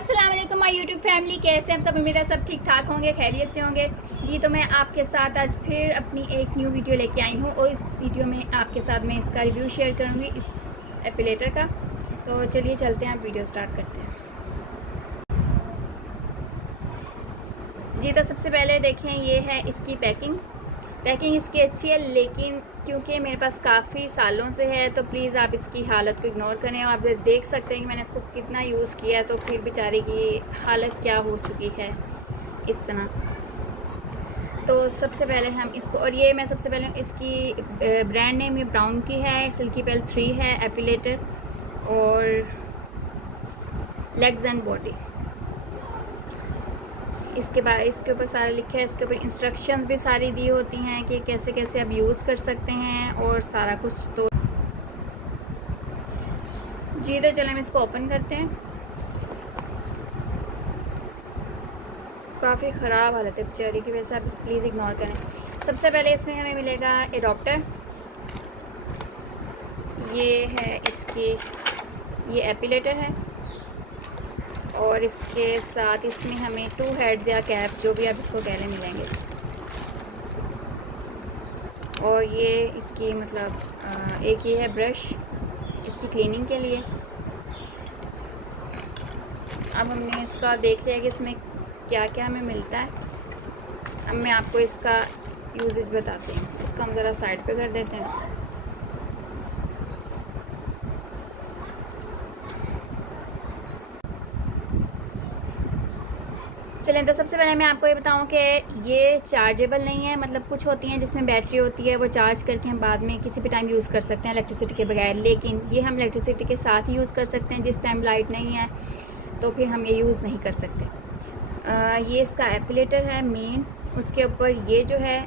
अस्सलाम वालेकुम my YouTube family, कैसे हम सब। उम्मीद है सब ठीक ठाक होंगे, खैरियत से होंगे जी। तो मैं आपके साथ आज फिर अपनी एक न्यू वीडियो लेके आई हूँ और इस वीडियो में आपके साथ मैं इसका रिव्यू शेयर करूँगी, इस एपिलेटर का। तो चलिए चलते हैं, आप वीडियो स्टार्ट करते हैं जी। तो सबसे पहले देखें, ये है इसकी पैकिंग इसकी अच्छी है, लेकिन क्योंकि मेरे पास काफ़ी सालों से है तो प्लीज़ आप इसकी हालत को इग्नोर करें। और आप देख सकते हैं कि मैंने इसको कितना यूज़ किया है, तो फिर बेचारे की हालत क्या हो चुकी है इस तरह। तो सबसे पहले हम इसको, और ये मैं सबसे पहले इसकी ब्रांड नेम ये ब्राउन की है, सिल्की पेल 3 है एपिलेटर, और लेग्स एंड बॉडी इसके बाद इसके ऊपर सारा लिखा है। इसके ऊपर इंस्ट्रक्शंस भी सारी दी होती हैं कि कैसे कैसे आप यूज़ कर सकते हैं और सारा कुछ। तो जी तो चलें हम इसको ओपन करते हैं। काफ़ी ख़राब हालत है बेचारी की, वैसे आप इसको प्लीज़ इग्नोर करें। सबसे पहले इसमें हमें मिलेगा एडॉप्टर, ये है इसकी, ये एपिलेटर है, और इसके साथ इसमें हमें 2 हेड्स या कैप्स, जो भी आप इसको कह लें, मिलेंगे। और ये इसकी मतलब एक ये है ब्रश इसकी क्लीनिंग के लिए। अब हमने इसका देख लिया कि इसमें क्या क्या हमें मिलता है। अब मैं आपको इसका यूजेस बताती हूँ। इसको हम ज़रा साइड पे कर देते हैं। चलें, तो सबसे पहले मैं आपको ये बताऊं कि ये चार्जेबल नहीं है। मतलब कुछ होती हैं जिसमें बैटरी होती है, वो चार्ज करके हम बाद में किसी भी टाइम यूज़ कर सकते हैं इलेक्ट्रिसिटी के बगैर, लेकिन ये हम इलेक्ट्रिसिटी के साथ ही यूज़ कर सकते हैं। जिस टाइम लाइट नहीं है तो फिर हम ये यूज़ नहीं कर सकते। ये इसका एपिलेटर है मेन, उसके ऊपर ये जो है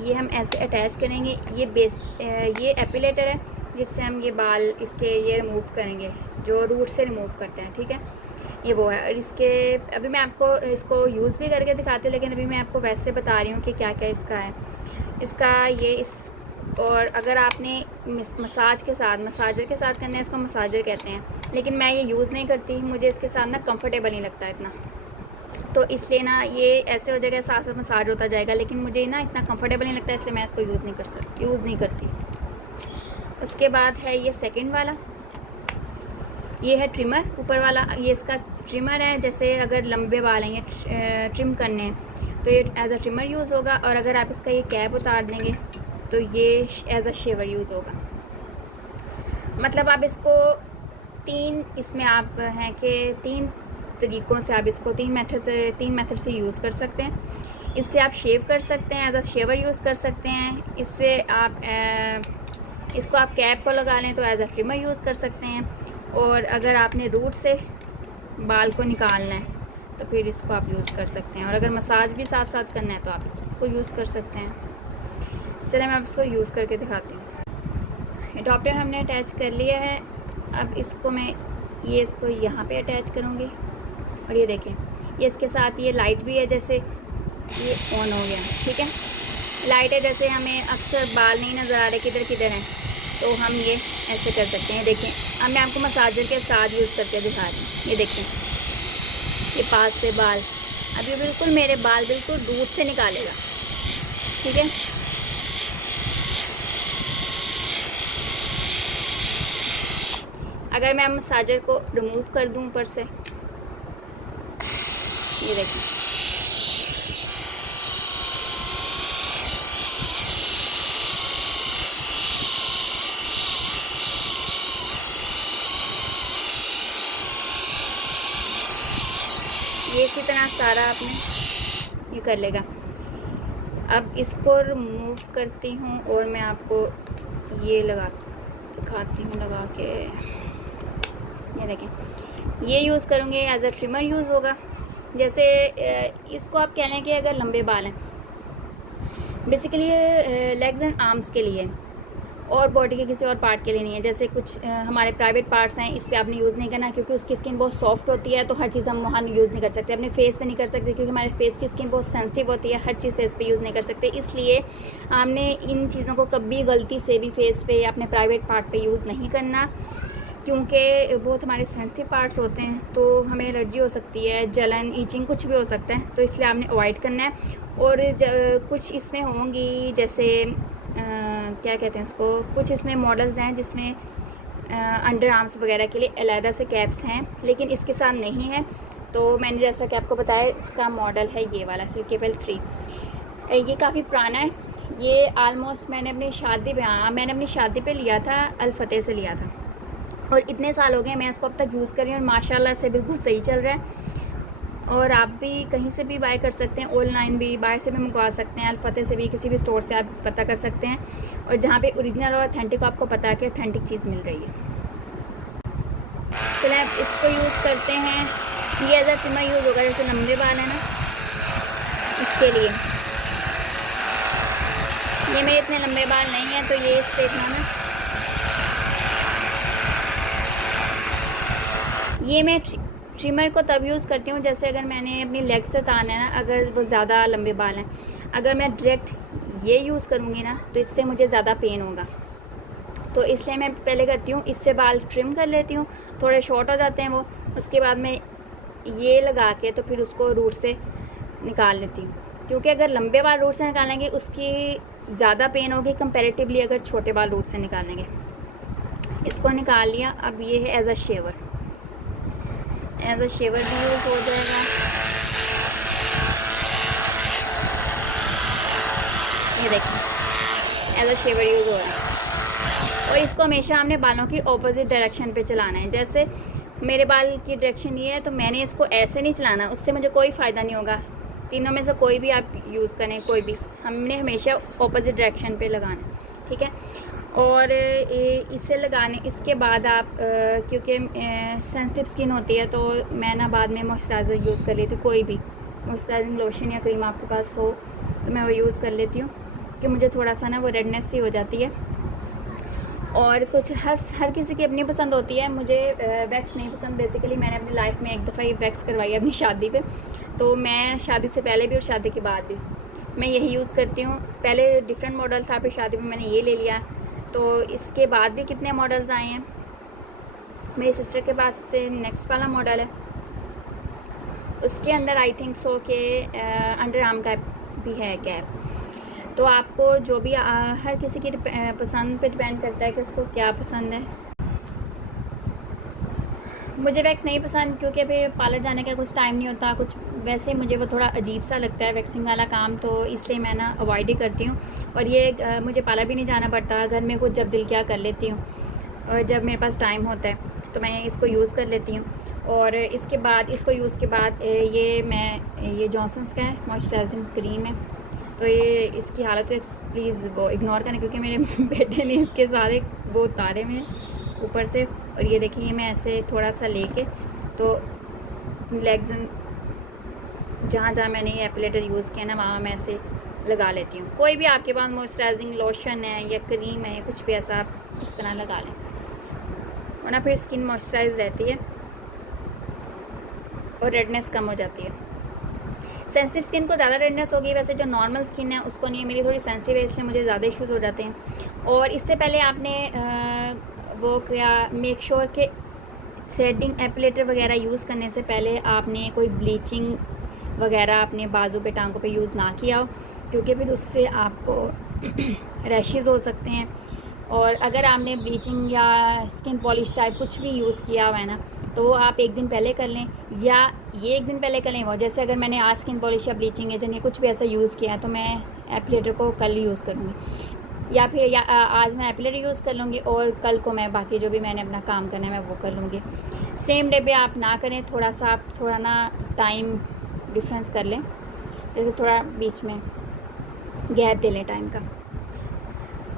ये हम ऐसे अटैच करेंगे। ये एपिलेटर है जिससे हम ये बाल इसके ये रिमूव करेंगे, जो रूट से रिमूव करते हैं, ठीक है। ये वो है। और इसके अभी मैं आपको इसको यूज़ भी करके दिखाती हूँ, लेकिन अभी मैं आपको वैसे बता रही हूँ कि क्या क्या इसका है। इसका ये इस, और अगर आपने मसाजर के साथ करना है, इसको मसाजर कहते हैं, लेकिन मैं ये यूज़ नहीं करती। मुझे इसके साथ ना कंफर्टेबल नहीं लगता इतना, तो इसलिए ना ये ऐसे हो जाएगा, साथ साथ मसाज होता जाएगा, लेकिन मुझे ना इतना कंफर्टेबल नहीं लगता, इसलिए मैं इसको यूज़ नहीं करती। उसके बाद है ये सेकंड वाला, ये है ट्रिमर ऊपर वाला। ये इसका ट्रिमर है, जैसे अगर लंबे बाल हैं ये ट्रिम करने हैं तो ये एज अ ट्रिमर यूज़ होगा। और अगर आप इसका ये कैप उतार देंगे तो ये एज अ शेवर यूज़ होगा। मतलब आप इसको इसमें आप हैं कि 3 तरीक़ों से आप इसको 3 मेथड से यूज़ कर सकते हैं। इससे आप शेव कर सकते हैं, एज अ शेवर यूज़ कर सकते हैं। इससे आप इसको आप कैप को लगा लें तो एज अ ट्रिमर यूज़ कर सकते हैं। और अगर आपने रूट से बाल को निकालना है तो फिर इसको आप यूज़ कर सकते हैं। और अगर मसाज भी साथ साथ करना है तो आप इसको यूज़ कर सकते हैं। चलिए मैं आप इसको यूज़ करके दिखाती हूँ। एडॉप्टर हमने अटैच कर लिया है। अब इसको मैं इसको यहाँ पे अटैच करूँगी, और ये देखें, ये इसके साथ ये लाइट भी है, जैसे ये ऑन हो गया, ठीक है। लाइट है, जैसे हमें अक्सर बाल नहीं नज़र आ रहे किधर हैं, तो हम ये ऐसे कर सकते हैं। देखें, अब मैं आपको मसाजर के साथ यूज़ करके दिखा रही हूँ। ये देखें, ये पास से बाल, अब ये बिल्कुल मेरे बाल बिल्कुल दूर से निकालेगा, ठीक है। अगर मैं मसाजर को रिमूव कर दूँ ऊपर से, ये देखें, ये इसी तरह सारा आपने ये कर लेगा। अब इसको रिमूव करती हूँ और मैं आपको ये दिखाती हूँ लगा के। ये देखें, ये यूज़ करूँगी, एज अ ट्रिमर यूज़ होगा। जैसे इसको आप कह लें कि अगर लंबे बाल हैं, बेसिकली लेग्स एंड आर्म्स के लिए, और बॉडी के किसी और पार्ट के लिए नहीं है। जैसे कुछ हमारे प्राइवेट पार्ट्स हैं, इस पे आपने यूज़ नहीं करना, क्योंकि उसकी स्किन बहुत सॉफ्ट होती है, तो हर चीज़ हम वहाँ यूज़ नहीं कर सकते। अपने फेस पे नहीं कर सकते, क्योंकि हमारे फेस की स्किन बहुत सेंसिटिव होती है, हर चीज़ फेस पे यूज़ नहीं कर सकते। इसलिए हमने इन चीज़ों को कभी गलती से भी फेस पे या अपने प्राइवेट पार्ट पे यूज़ नहीं करना। क्योंकि बहुत हमारे सेंसिटिव पार्ट्स होते हैं तो हमें एलर्जी हो सकती है, जलन, ईचिंग कुछ भी हो सकता है, तो इसलिए आपने अवॉइड करना है। और कुछ इसमें होंगी जैसे क्या कहते हैं उसको, कुछ इसमें मॉडल्स हैं जिसमें अंडर आर्म्स वगैरह के लिए अलहदा से कैप्स हैं, लेकिन इसके साथ नहीं है। तो मैंने जैसा कि आपको बताया, इसका मॉडल है ये वाला सिल्केबल 3। ये काफ़ी पुराना है। ये आलमोस्ट मैंने अपनी शादी पे लिया था, अल फतेह से लिया था, और इतने साल हो गए मैं इसको अब तक यूज़ कर रही हूँ और माशाल्लाह से बिल्कुल सही चल रहा है। और आप भी कहीं से भी बाय कर सकते हैं, ऑनलाइन भी, बाहर से भी मंगवा सकते हैं, अल फतेह से भी, किसी भी स्टोर से आप पता कर सकते हैं, और जहाँ पे ओरिजिनल और ऑथेंटिक आपको पता है कि ऑथेंटिक चीज़ मिल रही है। चलें अब इसको यूज़ करते हैं। ये एज अ ट्रिमर यूज़ होगा, जैसे लंबे बाल है ना, इसके लिए। ये मेरे इतने लंबे बाल नहीं हैं तो ये इस देखना ना, ये मैं ट्रिमर को तब यूज़ करती हूँ जैसे अगर मैंने अपनी लेग से उतारना है ना, अगर वो ज़्यादा लंबे बाल हैं, अगर मैं डायरेक्ट ये यूज़ करूँगी ना तो इससे मुझे ज़्यादा पेन होगा, तो इसलिए मैं पहले करती हूँ इससे बाल ट्रिम कर लेती हूँ, थोड़े शॉर्ट हो जाते हैं वो, उसके बाद मैं ये लगा के तो फिर उसको रूट से निकाल लेती हूँ, क्योंकि अगर लंबे बाल रूट से निकालेंगे उसकी ज़्यादा पेन होगी कंपैरेटिवली अगर छोटे बाल रूट से निकालेंगे। इसको निकाल लिया। अब ये है एज अ शेवर भी यूज़ हो जाएगा। ये देखिए एज अ शेवर यूज़ हो रहा है। और इसको हमेशा हमने बालों की ऑपोजिट डायरेक्शन पे चलाना है। जैसे मेरे बाल की डायरेक्शन ये है तो मैंने इसको ऐसे नहीं चलाना, उससे मुझे कोई फ़ायदा नहीं होगा। तीनों में से कोई भी आप यूज़ करें, कोई भी, हमने हमेशा ऑपोजिट डायरेक्शन पे लगाना है, ठीक है। और इसे लगाने इसके बाद आप क्योंकि सेंसिटिव स्किन होती है तो मैं ना बाद में मॉइस्चराइज़र यूज़ कर लेती हूँ, कोई भी मॉइस्चराइजिंग लोशन या क्रीम आपके पास हो तो मैं वो यूज़ कर लेती हूँ, कि मुझे थोड़ा सा ना वो रेडनेस सी हो जाती है। और कुछ हर किसी की अपनी पसंद होती है। मुझे वैक्स नहीं पसंद। बेसिकली मैंने अपनी लाइफ में एक दफ़ा ही वैक्स करवाई है अपनी शादी पे, तो मैं शादी से पहले भी और शादी के बाद भी मैं यही यूज़ करती हूँ। पहले डिफरेंट मॉडल था, फिर शादी में मैंने ये ले लिया, तो इसके बाद भी कितने मॉडल्स आए हैं। मेरी सिस्टर के पास से नेक्स्ट वाला मॉडल है, उसके अंदर आई थिंक सो के अंडर आर्म का भी है कैप। तो आपको जो भी हर किसी की पसंद पे डिपेंड करता है कि उसको क्या पसंद है। मुझे वैक्स नहीं पसंद क्योंकि फिर पार्लर जाने का कुछ टाइम नहीं होता, कुछ वैसे मुझे वो थोड़ा अजीब सा लगता है वैक्सिंग वाला काम, तो इसलिए मैं ना अवॉइड ही करती हूँ। और ये मुझे पार्लर भी नहीं जाना पड़ता, घर में खुद जब दिल क्या कर लेती हूँ, और जब मेरे पास टाइम होता है तो मैं इसको यूज़ कर लेती हूँ। और इसके बाद इसको यूज़ के बाद ये जॉनसन्स का है मॉइस्चराइजिंग क्रीम है, तो ये इसकी हालत तो प्लीज़ वो इग्नोर करें क्योंकि मेरे बेटे ने इसके सारे वो उतारे हुए ऊपर से। और ये देखिए मैं ऐसे थोड़ा सा लेके तो लेग्स जहाँ जहाँ मैंने ये एप्लेटर यूज़ किया ना वहाँ मैं ऐसे लगा लेती हूँ। कोई भी आपके पास मॉइस्चराइजिंग लोशन है या क्रीम है, कुछ भी ऐसा आप इस तरह लगा लें, वरना फिर स्किन मॉइस्चराइज रहती है और रेडनेस कम हो जाती है। सेंसिटिव स्किन को ज़्यादा रेडनेस होगी, वैसे जो नॉर्मल स्किन है उसको नहीं है। मेरी थोड़ी सेंसिटिव है इसलिए मुझे ज़्यादा इश्यूज़ हो जाते हैं। और इससे पहले आपने वो क्या मेक श्योर के थ्रेडिंग एप्लेटर वगैरह यूज़ करने से पहले आपने कोई ब्लीचिंग वगैरह अपने बाजू पे, टांगों पे यूज़ ना किया हो, क्योंकि फिर उससे आपको रैशेज़ हो सकते हैं। और अगर आपने ब्लीचिंग या स्किन पॉलिश टाइप कुछ भी यूज़ किया हुआ है ना, तो वो आप एक दिन पहले कर लें, या ये एक दिन पहले कर लें। वो जैसे अगर मैंने आज स्किन पॉलिश या ब्लीचिंग एजेंट या कुछ भी ऐसा यूज़ किया है तो मैं एप्लेटर को कल यूज़ करूँगी, या फिर आज मैं एप्लेटर यूज़ कर लूँगी और कल को मैं बाकी जो भी मैंने अपना काम करना है मैं वो कर लूँगी। सेम डे पे आप ना करें, थोड़ा सा आप थोड़ा ना टाइम डिफरेंस कर लें, जैसे थोड़ा बीच में गैप दे लें टाइम का।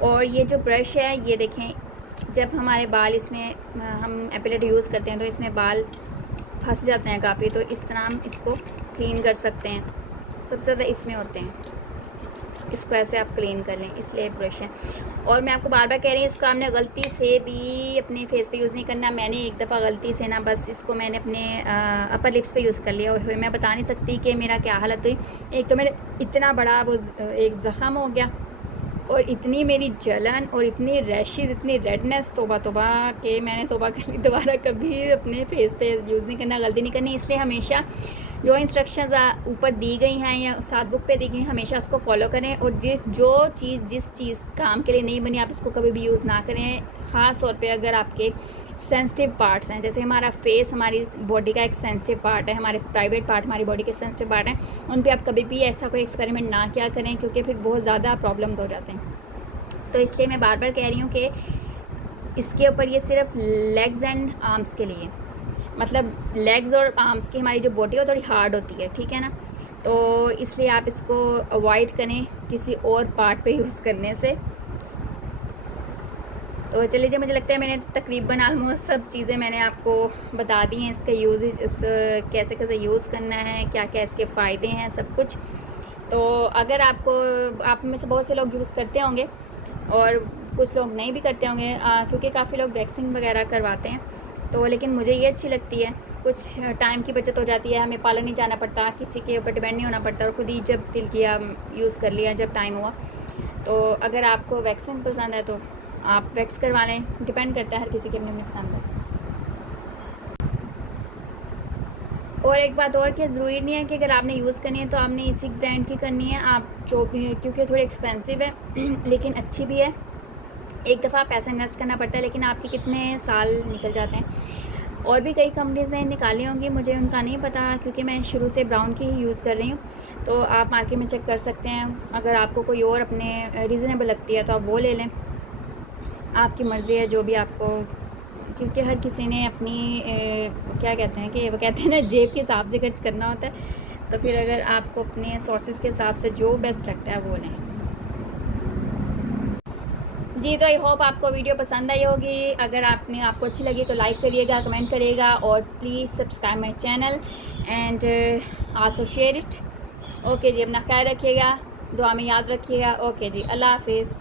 और ये जो ब्रश है ये देखें, जब हमारे बाल इसमें हम एप्लेटर यूज़ करते हैं तो इसमें बाल फंस जाते हैं काफ़ी, तो इस तरह हम इसको क्लीन कर सकते हैं। सबसे ज़्यादा इसमें होते हैं, इसको ऐसे आप क्लीन कर लें, इसलिए ब्रश है। और मैं आपको बार बार कह रही हूँ इसको आपने गलती से भी अपने फेस पे यूज़ नहीं करना। मैंने एक दफ़ा गलती से ना बस इसको मैंने अपने अपर लिप्स पे यूज़ कर लिया हुए, मैं बता नहीं सकती कि मेरा क्या हालत हुई। एक तो मेरे इतना बड़ा वो एक ज़ख़म हो गया, और इतनी मेरी जलन और इतनी रैशेज़, इतनी रेडनेस, तौबा तौबा कि मैंने तौबा कर ली, दोबारा कभी अपने फेस पे यूज़ नहीं करना, गलती नहीं करनी। इसलिए हमेशा जो इंस्ट्रक्शंस ऊपर दी गई हैं या साथ बुक पे दी गई हैं, हमेशा उसको फॉलो करें। और जिस चीज़ काम के लिए नहीं बनी, आप उसको कभी भी यूज़ ना करें। ख़ास तौर पे अगर आपके सेंसिटिव पार्ट्स हैं, जैसे हमारा फेस हमारी बॉडी का एक सेंसिटिव पार्ट है, हमारे प्राइवेट पार्ट हमारी बॉडी के सेंसिटिव पार्ट हैं, उन पे आप कभी भी ऐसा कोई एक्सपेरिमेंट ना किया करें, क्योंकि फिर बहुत ज़्यादा प्रॉब्लम्स हो जाते हैं। तो इसलिए मैं बार बार कह रही हूँ कि इसके ऊपर ये सिर्फ लेग्स एंड आर्म्स के लिए, मतलब लेग्स और आर्म्स की हमारी जो बॉडी है वो थोड़ी हार्ड होती है, ठीक है ना। तो इसलिए आप इसको अवॉइड करें किसी और पार्ट पे यूज़ करने से। तो चलिए जी, मुझे लगता है मैंने तकरीबन आलमोस्ट सब चीज़ें मैंने आपको बता दी हैं, इसका यूजेज, इस कैसे कैसे यूज़ करना है, क्या क्या इसके फ़ायदे हैं, सब कुछ। तो अगर आप में से बहुत से लोग यूज़ करते होंगे और कुछ लोग नहीं भी करते होंगे, क्योंकि काफ़ी लोग वैक्सिंग वगैरह करवाते हैं। तो लेकिन मुझे ये अच्छी लगती है, कुछ टाइम की बचत हो जाती है, हमें पार्लर नहीं जाना पड़ता, किसी के ऊपर डिपेंड नहीं होना पड़ता, और खुद ही जब दिल किया यूज़ कर लिया जब टाइम हुआ। तो अगर आपको वैक्सिंग पसंद है तो आप वैक्स करवा लें, डिपेंड करता है, हर किसी की अपनी अपनी पसंद है। और एक बात और कि ज़रूरी नहीं है कि अगर आपने यूज़ करनी है तो आपने इसी ब्रांड की करनी है, आप जो भी, क्योंकि थोड़ी एक्सपेंसिव है लेकिन अच्छी भी है। एक दफ़ा पैसा इन्वेस्ट करना पड़ता है, लेकिन आपके कितने साल निकल जाते हैं। और भी कई कंपनीज़ ने निकाली होंगी, मुझे उनका नहीं पता, क्योंकि मैं शुरू से ब्राउन की ही यूज़ कर रही हूँ। तो आप मार्केट में चेक कर सकते हैं, अगर आपको कोई और अपने रीज़नेबल लगती है तो आप वो ले लें, आपकी मर्ज़ी है जो भी आपको, क्योंकि हर किसी ने अपनी क्या कहते हैं कि वो कहते हैं ना, जेब के हिसाब से खर्च करना होता है। तो फिर अगर आपको अपने सोर्सेज़ के हिसाब से जो बेस्ट लगता है वो लें जी। तो आई होप आपको वीडियो पसंद आई होगी। अगर आपको अच्छी लगी तो लाइक करिएगा, कमेंट करिएगा, और please subscribe my channel and also share it. Okay ji, अपना ख्याल रखिएगा, दुआ में याद रखिएगा। ओके जी, अल्लाह हाफिज़।